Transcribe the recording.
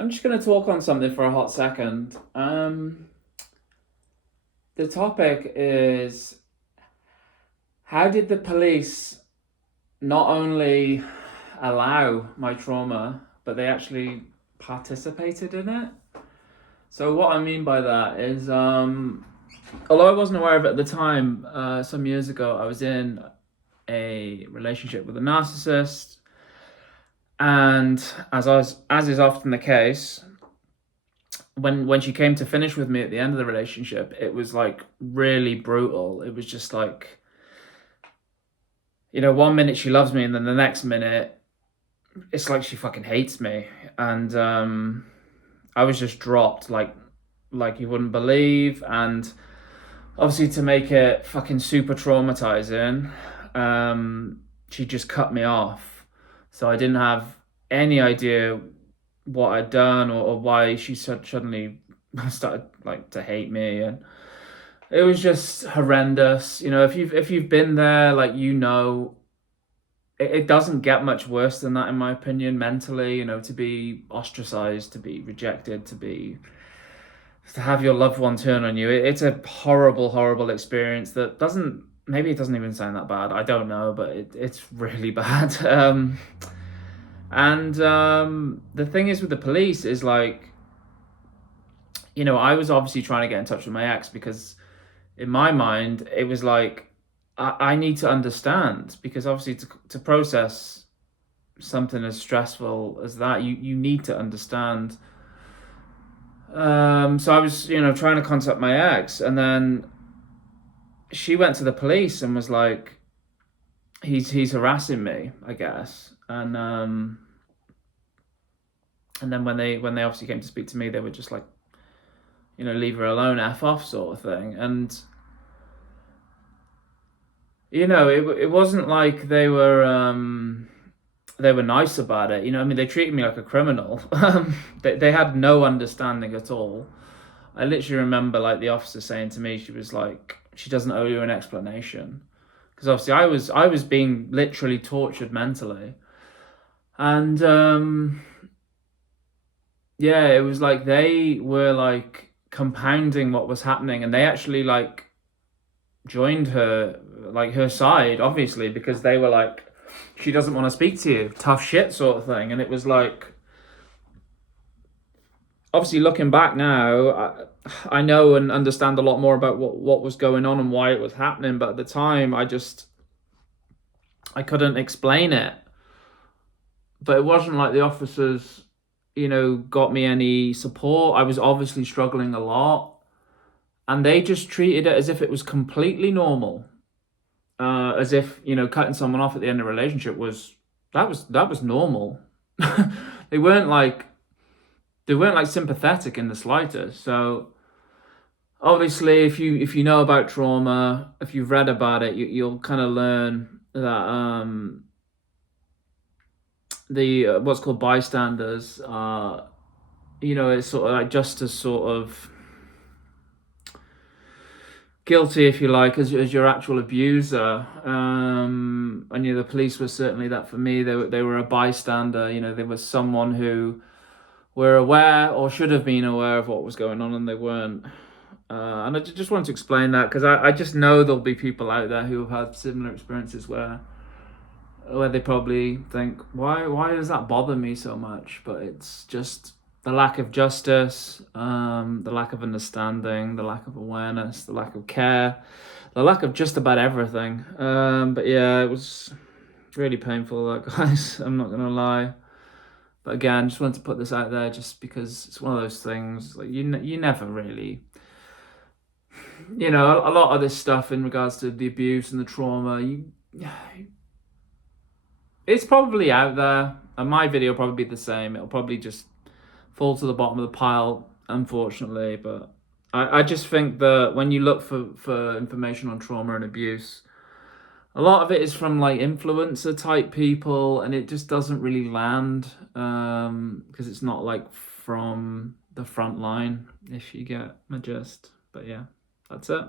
I'm just going to talk on something for a hot second. The topic is, how did the police not only allow my trauma, but they actually participated in it? So, what I mean by that is, although I wasn't aware of it at the time, some years ago, I was in a relationship with a narcissist, and as is often the case, when she came to finish with me at the end of the relationship, it was like really brutal. It was just like, 1 minute she loves me, and then the next minute it's like she fucking hates me. And I was just dropped like you wouldn't believe. And obviously, to make it fucking super traumatizing, she just cut me off. So I didn't have any idea what I'd done, or why she suddenly started like to hate me. And it was just horrendous. If you've been there, like, it doesn't get much worse than that, in my opinion, mentally. To be ostracized, to be rejected, to have your loved one turn on you. It's a horrible, horrible experience that doesn't, maybe it doesn't even sound that bad. I don't know, but it's really bad. And the thing is with the police is, like, I was obviously trying to get in touch with my ex because in my mind it was like, I need to understand, because obviously to process something as stressful as that, you need to understand. So I was, trying to contact my ex, and then she went to the police and was like, he's harassing me, I guess. And then when they obviously came to speak to me, they were just like, leave her alone, F off, sort of thing. And it wasn't like they were nice about it. I mean, they treated me like a criminal. They had no understanding at all. I literally remember, like, the officer saying to me, she was like, she doesn't owe you an explanation, because obviously I was being literally tortured mentally. And yeah, it was like they were like compounding what was happening, and they actually like joined her side, obviously, because they were like, she doesn't want to speak to you, tough shit, sort of thing. And it was like, obviously looking back now, I know and understand a lot more about what was going on and why it was happening. But at the time, I couldn't explain it. But it wasn't like the officers, got me any support. I was obviously struggling a lot, and they just treated it as if it was completely normal. As if, cutting someone off at the end of a relationship was normal. they weren't like they weren't like sympathetic in the slightest. So obviously, if you know about trauma, if you've read about it, you'll kind of learn that the what's called bystanders are, it's sort of like just as sort of guilty, if you like, as your actual abuser. And the police were certainly that for me. They were a bystander. There was someone who were aware, or should have been aware, of what was going on, and they weren't. And I just wanted to explain that, because I just know there'll be people out there who have had similar experiences where they probably think, why does that bother me so much? But it's just the lack of justice, the lack of understanding, the lack of awareness, the lack of care, the lack of just about everything. But yeah, it was really painful, that, guys. I'm not gonna lie. But again, just wanted to put this out there, just because it's one of those things, like, you never really, a lot of this stuff in regards to the abuse and the trauma, it's probably out there, and my video will probably be the same. It'll probably just fall to the bottom of the pile, unfortunately. But I just think that when you look for information on trauma and abuse, a lot of it is from like influencer type people, and it just doesn't really land, because it's not like from the front line, if you get my gist. But yeah, that's it.